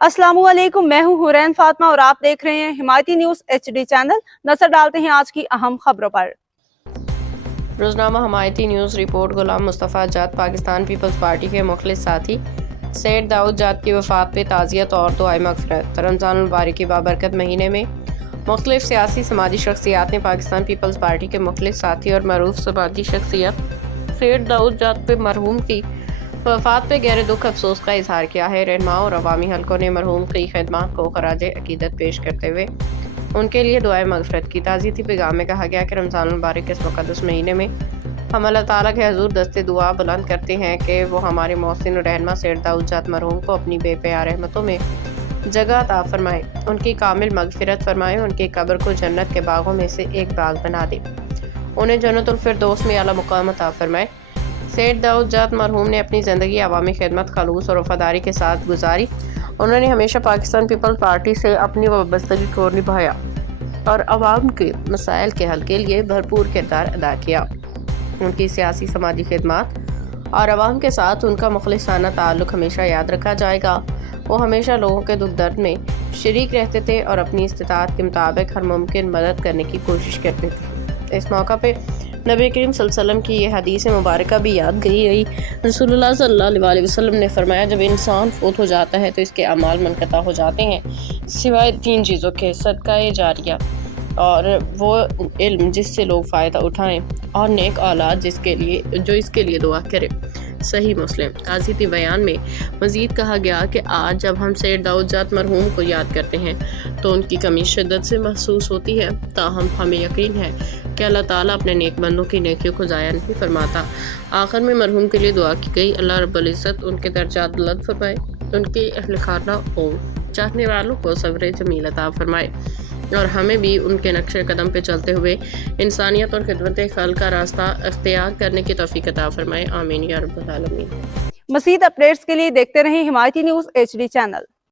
अस्सलाम वालेकुम, मैं हूं हुरैन फातिमा और आप देख रहे हैं हिमायती न्यूज़ HD चैनल। नजर डालते हैं आज की अहम खबरों पर। रोजनामा हिमायती न्यूज़ रिपोर्ट। गुलाम मुस्तफ़ा जाट पाकिस्तान पीपल्स पार्टी के मुखलिस साथी सैयद दाऊद जाट की वफ़ात पे ताज़ियत और दुआए मग़फ़िरत। रमज़ान मुबारक के बाबरकत महीने में मुख्तलिफ सियासी समाजी शख्सियात ने पाकिस्तान पीपल्स पार्टी के मुखलिस साथी और मरूफ समाजी शख्सियत सैयद दाऊद जाट पे मरहूम की वफ़ात पे गहरे दुख अफसोस का इजहार किया है। रहनुमा और अवामी हलकों ने मरहूम की खिदमत को खराज अकीदत पेश करते हुए उनके लिए दुआए मग़फ़िरत की। ताज़ियती पैगाम में कहा गया कि रमज़ान मुबारक के इस मुक़द्दस महीने में हम अल्लाह ताला के हुज़ूर दस्ते दुआ बुलंद करते हैं कि वो हमारे मोहसिन और रहनुमा सैयद दाऊद जाट मरहूम को अपनी बेपयाह रहमतों में जगह अता फरमाए, उनकी कामिल मग़फ़िरत फरमाए, उनकी कब्र को जन्नत के बागों में से एक बाग बना दे, उन्हें जन्नतुल फिरदौस में आला मुकाम अता फरमाए। सैयद दाऊद जाट मरहूम ने अपनी ज़िंदगी अवामी खिदमत, खलूस और वफ़ादारी के साथ गुजारी। उन्होंने हमेशा पाकिस्तान पीपल्स पार्टी से अपनी वाबस्तगी को निभाया और अवाम के मसाइल के हल के लिए भरपूर किरदार अदा किया। उनकी सियासी समाजी खिदमत और अवाम के साथ उनका मुखलिसाना ताल्लुक़ हमेशा याद रखा जाएगा। वो हमेशा लोगों के दुख दर्द में शरीक रहते थे और अपनी इस्तिताअत के मुताबिक हर मुमकिन मदद करने की कोशिश करते थे। इस मौका पे नबी करीम सल्लल्लाहु अलैहि वसल्लम की ये हदीस मुबारक भी याद गई। रसूलुल्लाह सल्लल्लाहु अलैहि वसल्लम ने फरमाया, जब इंसान फौत हो जाता है तो इसके अमाल मुनक़ता हो जाते हैं सिवाय 3 चीज़ों के, सदका जारिया और वो इल्म जिससे लोग फ़ायदा उठाएं और नेक औलाद जो इसके लिए दुआ करे। सही मुस्लिम। ताज़ियती बयान में मज़ीद कहा गया कि आज जब हम सैयद दाऊद जाट मरहूम को याद करते हैं तो उनकी कमी शिद्दत से महसूस होती है, ताहम हमें यकीन है कि अल्लाह ताला अपने नेक बंदों की नेकियों को ज़ाया नहीं फरमाता। आखिर में मरहूम के लिए दुआ की गई, अल्लाह रब्बुल इज़्ज़त उनके दर्जात बुलंद फरमाए, उनके अहल खाना और चाहने वालों को सब्र जमील अता फरमाए और हमें भी उनके नक्शे कदम पे चलते हुए इंसानियत और खिदमत खल्क़ का रास्ता अख्तियार करने की तौफ़ीक़ अता फरमाए। आमीन या रब्बल आलमीन। मज़ीद अपडेट्स के लिए देखते रहें हिमायती न्यूज़ HD चैनल।